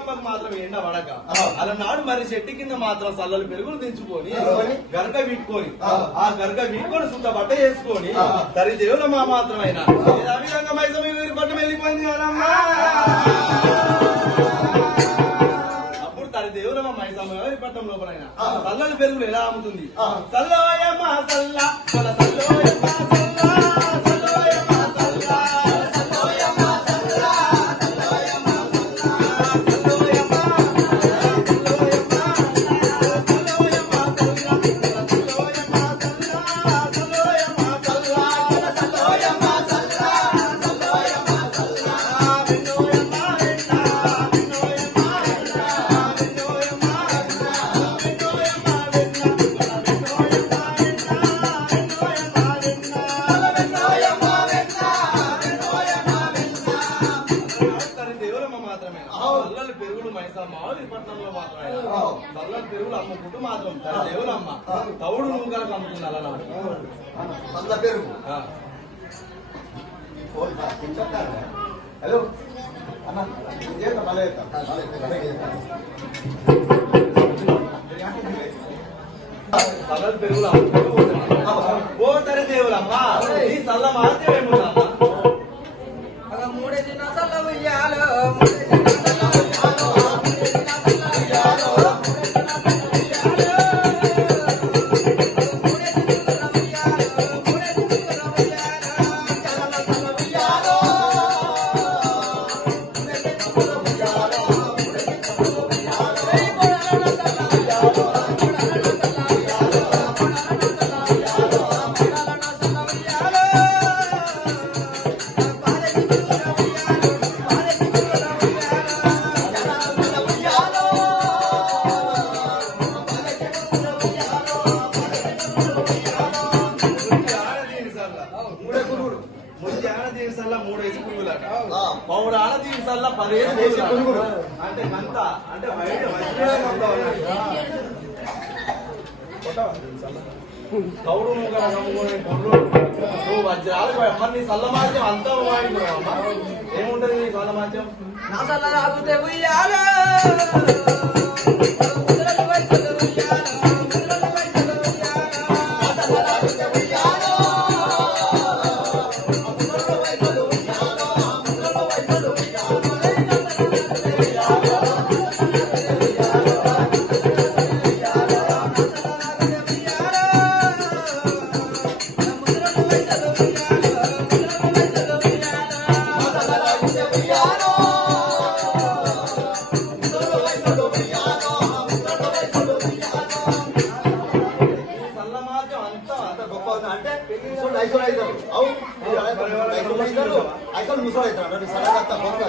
రేగమ్మకు మాత్రం ఎండ పడక అలనాడు మరి చెట్టు కింద మాత్రం సల్లలు పెరుగులు దించుకొని గరక వీక్కొని ఆ గరక వీక్కొని సుంత బట్ట చేసుకొని తరి దేవుల మా మాత్రమైనా అవిధంగా మైసమ్మ వీరి పట్టం వెళ్ళిపోయింది కదమ్మా. అప్పుడు తరి దేవుల మా మైసమ్మ వీరి పట్టం లోపలైనా సల్లలు పెరుగులు ఎలా అమ్ముతుంది? సల్లోయమ్మ సల్ల సల్లోయమ్మ పెరుగులు అమ్ముకుంటూ మాత్రం దేవులు అమ్మ తవుడు నూకలకు అమ్ముతుంది అలనాడు పెరుగు. హలో సల్లలు పెరుగులు అమ్ముకుంటూ పోతరి దేవులమ్మ ఈ సల్ల మాత్రం ఏముందమ్మా? మూడే చిన్న సల్ల ఉయ్యాలో పౌరాణ తీసల్లా 10 పురుగులు అంటే గంత అంటే తౌడు నువ్వు వజ్రాలు మరి నీ సల్ల మాధ్యం అంతా వాయించావమ్మా. ఏముంటది నీ సల్ల మాధ్యం? నా సల్ల రాకపోతే ఉయ్యాలో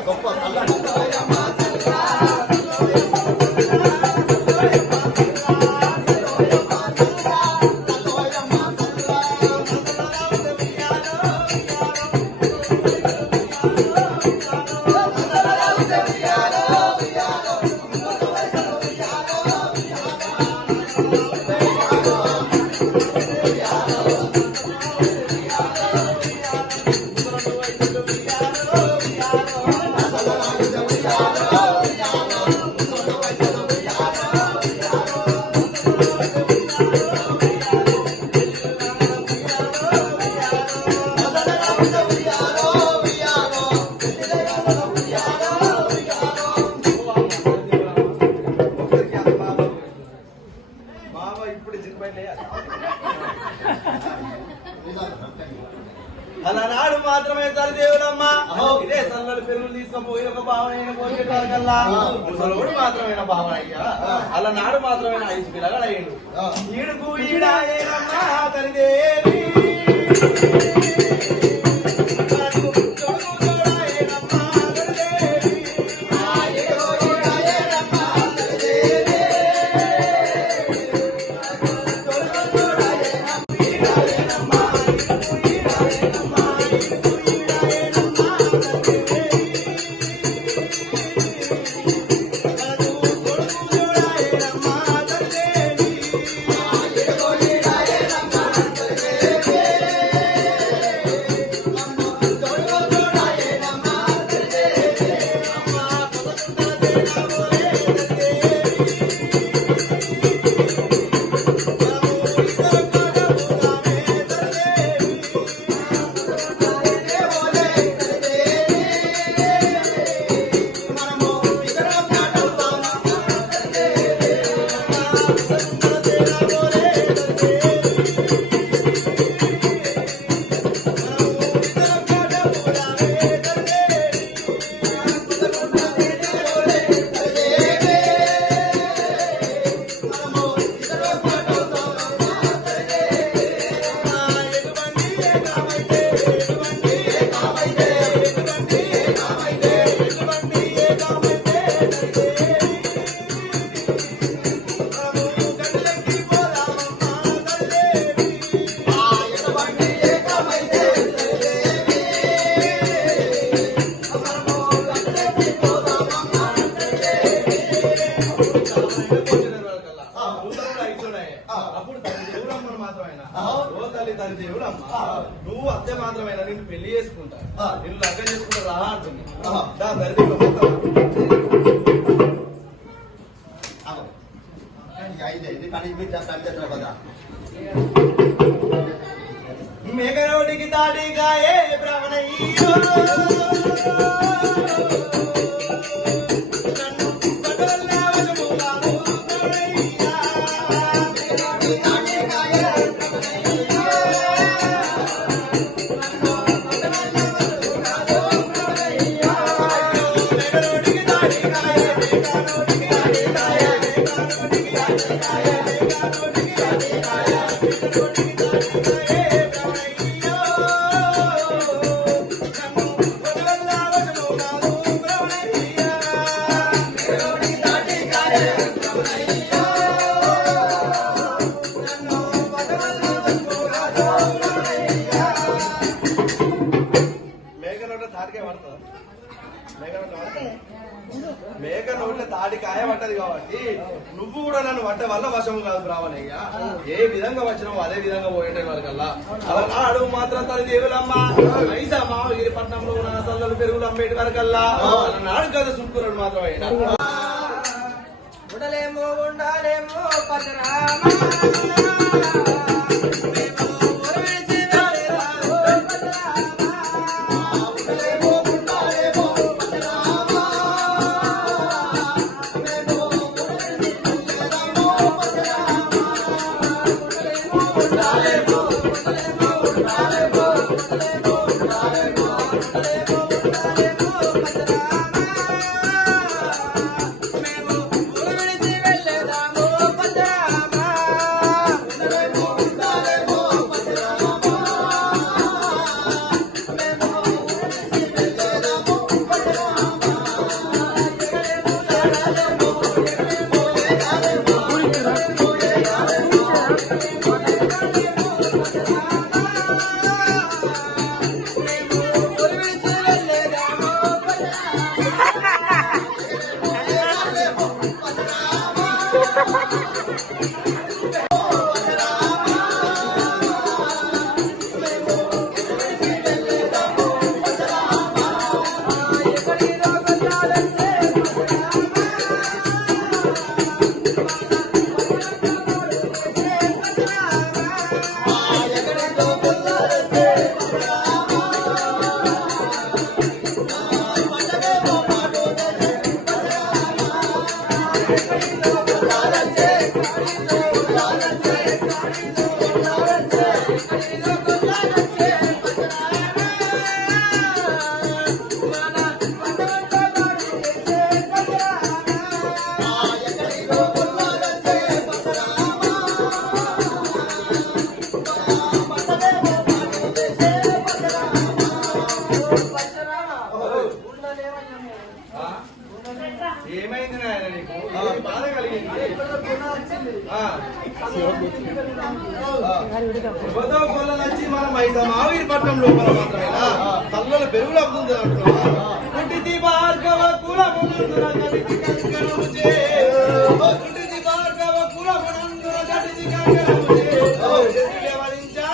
గొప్ప అలనాడు మాత్రమే తల్లి దేవుడమ్మ ఇదే సల్లలు పెరుగులు తీసుకుపోయి ఒక భావన పోయేటానికల్లా ముసలోడు మాత్రమైన భావన అయ్యా అలనాడు మాత్రమైన 5 పిల్లగాడయ్యాడు. ఈడుకు ఈడాయేనమ్మా తల్లిదేవి దేవుడమ్మా నువ్వు అత్తే మాత్రమేనా నిన్ను పెళ్లి చేసుకుంటా నిన్ను లగ్గం చేసుకుంటా రా అంటుంది మేఘరోడికి తాటికాయే బ్రాహ్మణయ్యో మేక నోట్ల తాటికాయ పట్టదు కాబట్టి నువ్వు కూడా నన్ను పట్టే వల్ల వశం కాదు బ్రాహ్మణయ్య ఏ విధంగా వచ్చినావు అదే విధంగా పోయేటే వరకల్లా అలా నాడు మాత్రం తల్లి దేవులమ్మ ఐసా మామగిరి పట్నంలో ఉన్న సల్లలు పెరుగులు అమ్మేటి వరకల్లా నాడు కదా సుట్టుకున్నాడు మాత్రం అయినా ఉండలేమో ఉండాలేమో పరశురామ ఏమైంది నాయన నీకు బాధ కలిగింది కొల్ల వచ్చి మన మావిరి పట్నం లోపల మాత్రమేనా తల్లుల పెరుగులు అవుతుంది అంటున్నా భార్గవ కులమునందున కటికి కంకణము చే భార్గవ కులమునందున కటికి కంకణము చే వ్యవహరించా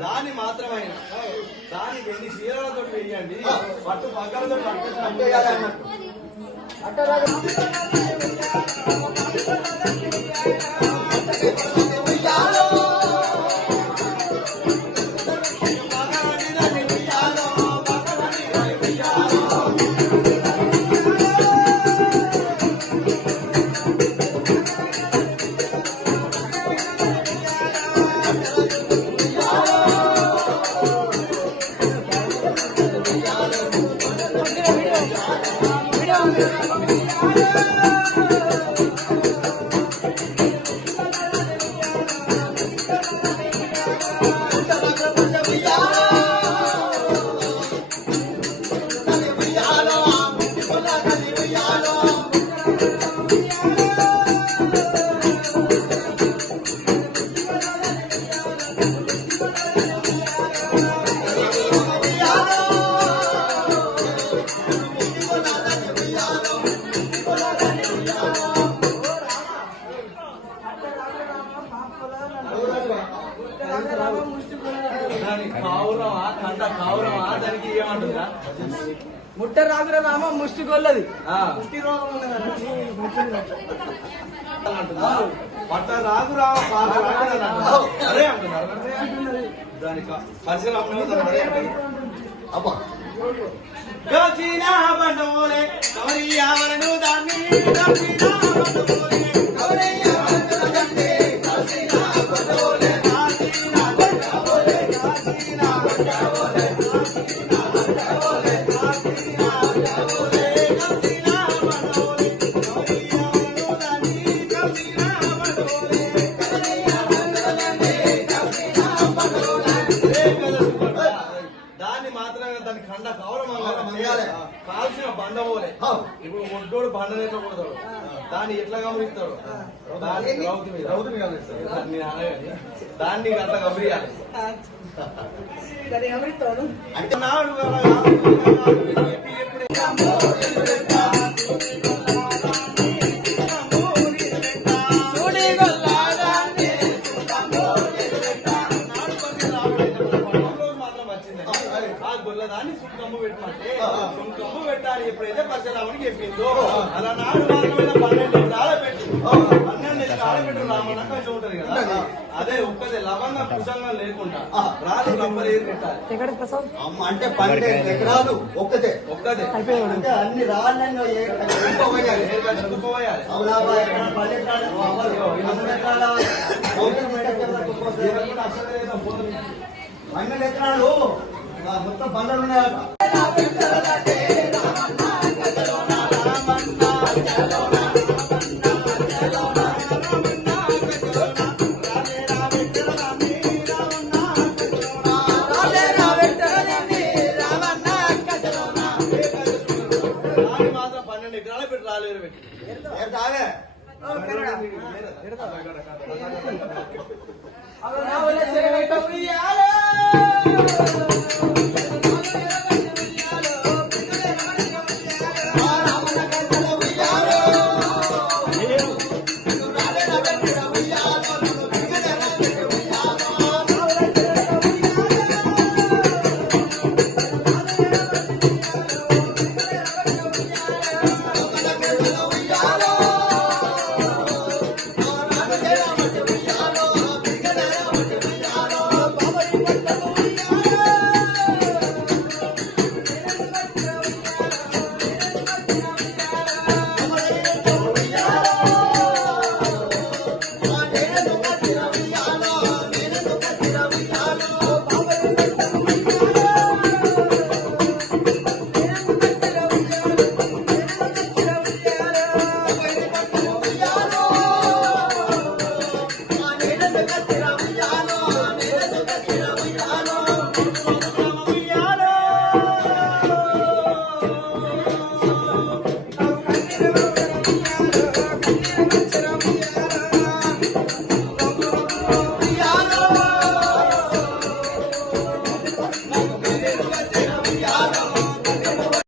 దాని మాత్రమైన దానికి ఎన్ని చీరలతో అటు పక్కన అంటే అన్నట్టు కావురమా కండ కావురమా దానికి ఏమంటుందా ముట్ట రాగుల రామ ముష్టి గొల్లది ముష్టి రోగం పట్ట రాగు అదే అంటున్నారు దానికి పరిశీలన అదే అంటారు అబ్బా గోచీనా బండమోలే కవరియావలను దాన్ని గోచీనా బండమోలే కవరియావలను దాన్ని గోచీనా బండమోలే కాచీనా బండమోలే కాచీనా బండమోలే కాచీనా బండమోలే కాచీనా బండమోలే గోచీనా బండమోలే కవరియావలను దాన్ని గోచీనా బండమోలే కవరియావలను దాన్ని గోచీనా బండమోలే దాన్ని మాత్రమే దాని కండ కౌరమంగా కాల్చిన బండ పోలే ఇప్పుడు ఒడ్డోడు బండ నెట్టకూడదు దాన్ని ఎట్లా గమనిస్తాడు దాన్ని రౌతు మీద దాన్ని అనగాని దాన్ని అట్లా గమనియాలి అంటే నాడు దాన్ని సుంకమ్ము పెట్టమంటే సుంకమ్ము పెట్టాలి ఎప్పుడైతే పరశురామునికి చెప్పిందో అలా నాడు మాత్రమే 12 ఎకరాలు పెట్టి 12 ఎకరాలు పెట్టి రామన్న కొంచెం ఉంటది కదా అదే ఒక్కదే లవంగా కుశంగా లేకుండా రాదు కంపలేదు పెట్టాలి అమ్మ అంటే 12 ఎకరాలు ఒక్కటే అంటే అన్ని రాళ్ళను పోయాలి అవునా 12 ఎకరాలు మొత్తం బండలు ఉన్నాయట మాత్రం 12 ఎకరాలు పెట్టి రాలేరు పెట్టి రావుల చెరగట్ట ఉయ్యాల